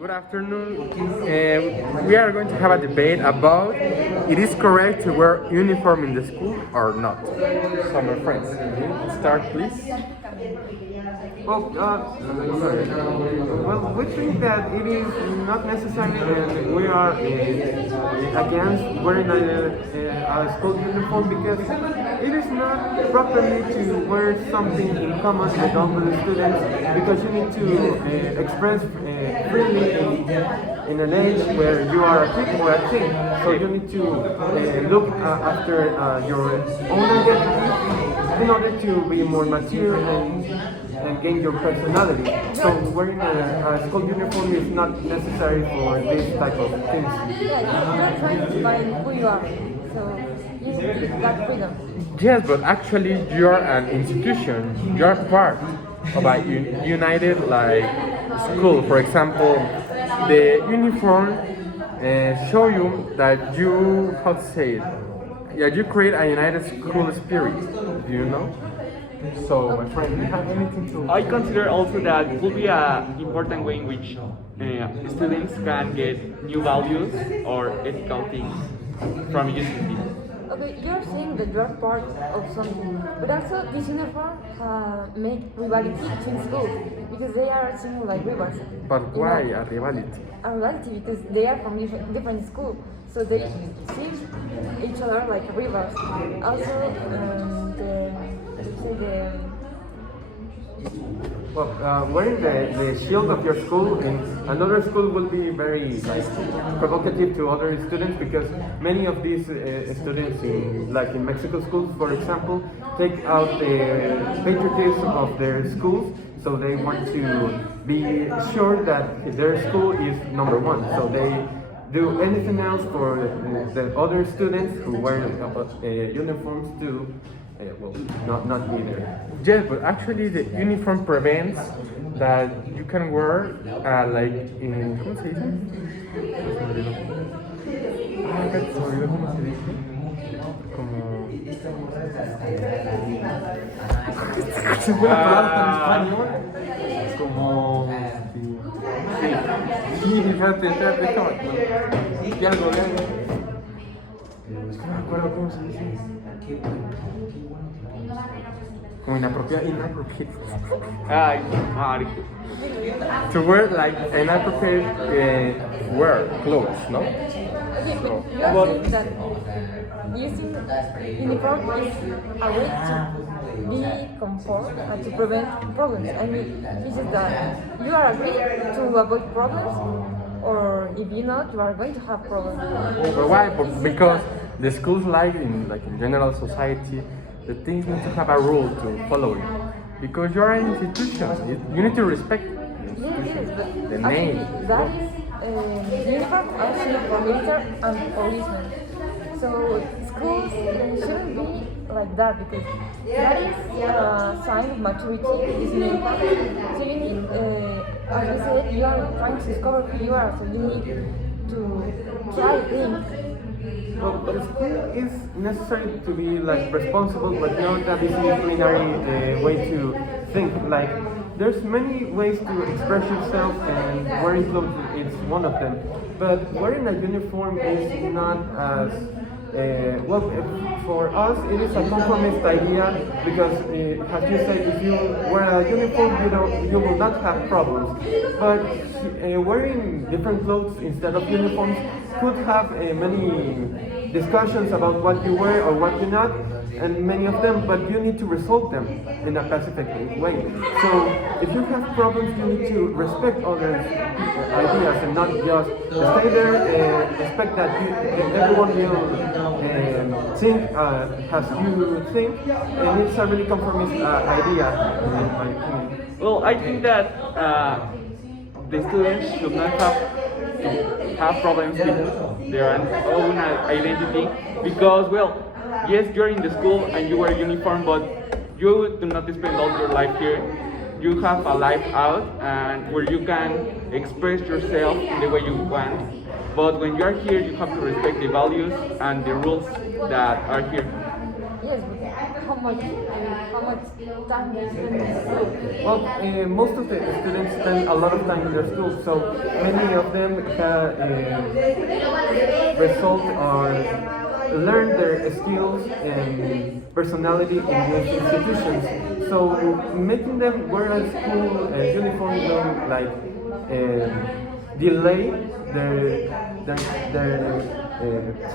Good afternoon. We are going to have a debate about it is correct to wear uniform in the school or not. So my friends, start please. Well, sorry. Well, we think that it is not necessary, and we are against wearing a school uniform because it is not properly to wear something in common with other students because you need to express freely in an age where you are a kid or a teen. So you need to look after your own identity in order to be more mature and gain your personality. So wearing a school uniform is not necessary for this type of things. Yeah, you're trying to find who you are, so you need that freedom. Yes, but actually you're an institution. You're part of a united like school. For example, the uniform show you that you how to say it. Yeah, you create a united school spirit. Do you know? So, my friend, do you have anything to? I consider also that it will be an important way in which students can get new values or ethical things from using it. Okay, you're saying that you're part of something, but also this uniform make rivalry between schools because they are seeing like rivals. But You why know, a rivalry? a rivalry because they are from different schools, so they see each other like rivals. Also, the Well, wearing the shield of your school in another school will be very like provocative to other students because many of these students, like in Mexico schools, for example, take out the patriotism of their schools. So they want to be sure that their school is number one. So they do anything else for the other students who wear uniforms too. Well, not either. Yes, but actually the uniform prevents that you can wear like in ¿cómo se dice? Se me olvidó. Acá se me olvidó cómo se dice. Como se fue la palabra en español. Es como sí, espérate, déjame. Y algo de algo. Es que no me acuerdo cómo se dice. Como inappropriate. Ay, Marco. To wear like inappropriate wear clothes, no? okay, but you are saying that using uniform is a way to be comfort and to prevent problems. I mean, is it that you are agree to avoid problems, or if you not, you are going to have problems? But why? Because the schools like in general society, the things need to have a rule to follow it. Because you are an institution, you need to respect the Yes, institution, but the name. actually that is the uniform also for military and policemen. So schools shouldn't be like that because that is a sign of maturity, is military. So you need, as we said, you are trying to discover who you are, so you need to try things. Well, the school is necessary to be like responsible, but not a disciplinary way to think. Like, there's many ways to express yourself, and wearing clothes is one of them. But wearing a uniform is not as well. For us, it is a conformist idea because, as you said, if you wear a uniform, you will not have problems. But wearing different clothes instead of uniforms could have many discussions about what you wear or what you not, and many of them, but you need to resolve them in a pacific way. So if you have problems, you need to respect others' ideas and not just stay there, expect that everyone will think as you think, and it's a really conformist idea, in my opinion. Well, I think that the students should not have problems with their own identity because, well, yes, you're in the school and you wear a uniform, but you do not spend all your life here. You have a life out and where you can express yourself the way you want. But when you are here, you have to respect the values and the rules that are here. Yes, but how how much time they spend in school. Well, most of the students spend a lot of time in their school, so many of them result or learn their skills and personality in these institutions. So making them wear a school uniform don't like delay their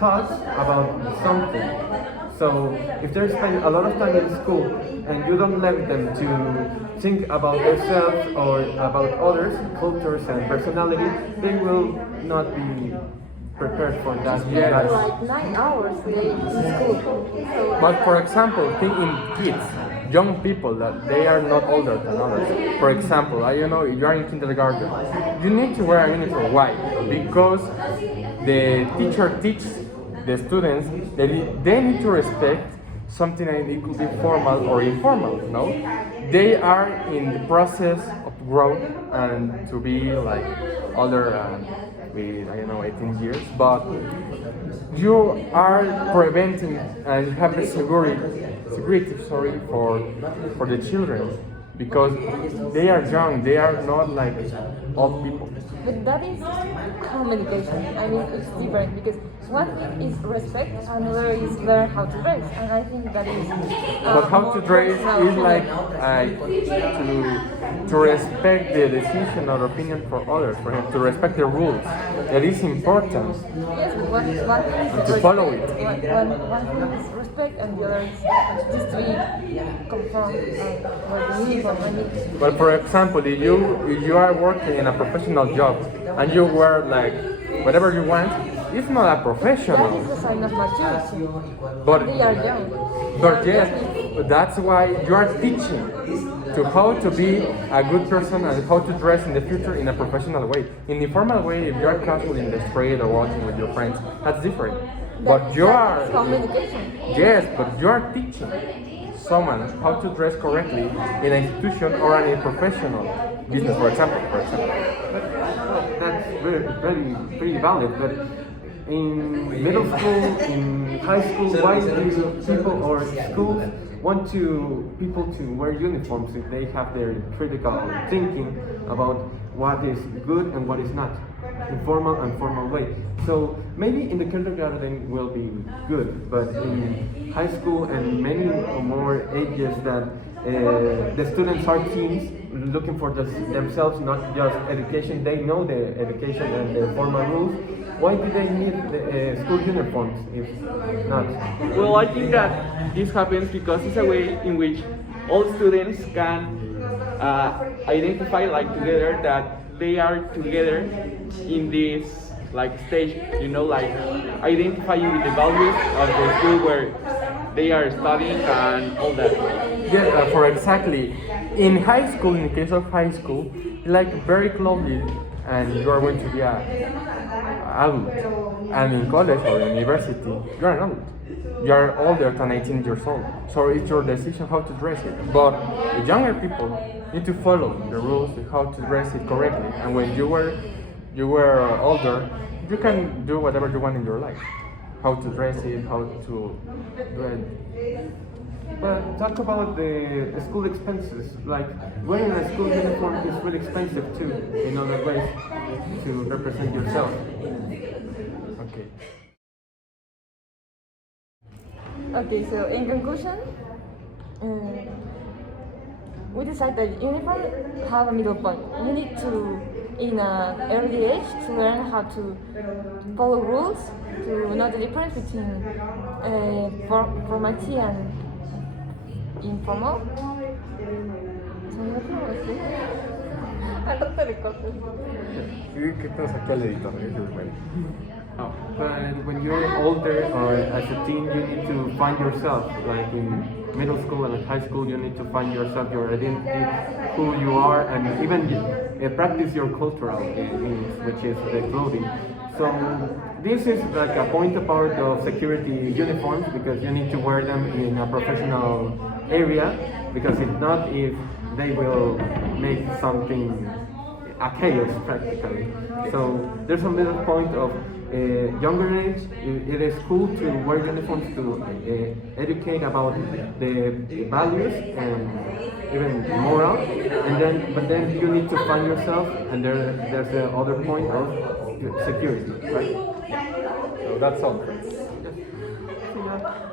thoughts about something. So if they spend a lot of time in school and you don't let them to think about themselves or about others, cultures and personality, they will not be prepared for that. Yes. Like 9 hours a day in school. So But for example, think in kids, young people that they are not older than others. For example, you know, you are in kindergarten, you need to wear a uniform. Why? Because the teacher teaches the students that they need to respect something that it could be formal or informal. No, they are in the process of growth and to be like older. With, I don't know, 18 years, but you are preventing and you have the security, sorry, for the children because they are young, they are not like old people. but that is communication. I mean, it's different because one thing is respect, another is learn how to dress, and I think that is. But how to more dress personal is to like them. to respect the decision or opinion for others, for him to respect the rules. That is important. Yes, but one thing is And to respect. follow it. One thing is respect, and the other is just to be conformed with the uniform. I mean, But for example, if you are working in a professional job and you wear like whatever you want, it's not a that is professional. the sign of maturity. But They are young. But yes, that's why you are teaching to how to be a good person and how to dress in the future in a professional way. In the formal way, if you are casual in the street or walking with your friends, that's different. But you That is are, communication. yes, but you are teaching someone how to dress correctly in an institution or in a professional business, for example. That's very pretty valid, but in middle school, in high school, why do people or schools want people to wear uniforms if they have their critical thinking about what is good and what is not, in formal and formal way? So maybe in the kindergarten will be good, but in high school and many more ages that the students are teens looking for themselves, not just education. They know the education and the formal rules. Why do they need the school uniforms if not? Well, I think that this happens because it's a way in which all students can identify like together that they are together in this like stage, you know, like identifying with the values of the school where they are studying and all that. Yeah, for exactly. In high school, in the case of high school, like very closely, and you are going to be a adult. And in college or university, you are an adult. You are older than 18 years old. So it's your decision how to dress it. But the younger people need to follow the rules of how to dress it correctly. And when you were older, you can do whatever you want in your life. How to dress it, how to do it. But talk about the school expenses. Like wearing a school uniform is really expensive too, in other ways, to represent yourself. Okay. Okay, so in conclusion, we decided that uniform have a middle point. You need to, in an early age, to learn how to follow rules, to know the difference between formality and informal. ¿Qué pasa aquí al editor? Oh, but when you're older or as a teen, you need to find yourself. Like in middle school and high school, you need to find yourself, your identity, who you are, and even practice your cultural needs, which is the clothing. So this is like a point apart of security uniforms because you need to wear them in a professional area, because if not, if they will make something a chaos practically. So there's a middle point of younger age, it is cool to wear uniforms to educate about the values and even moral. But then you need to find yourself, and there's the other point of security, right? So that's all. Yeah.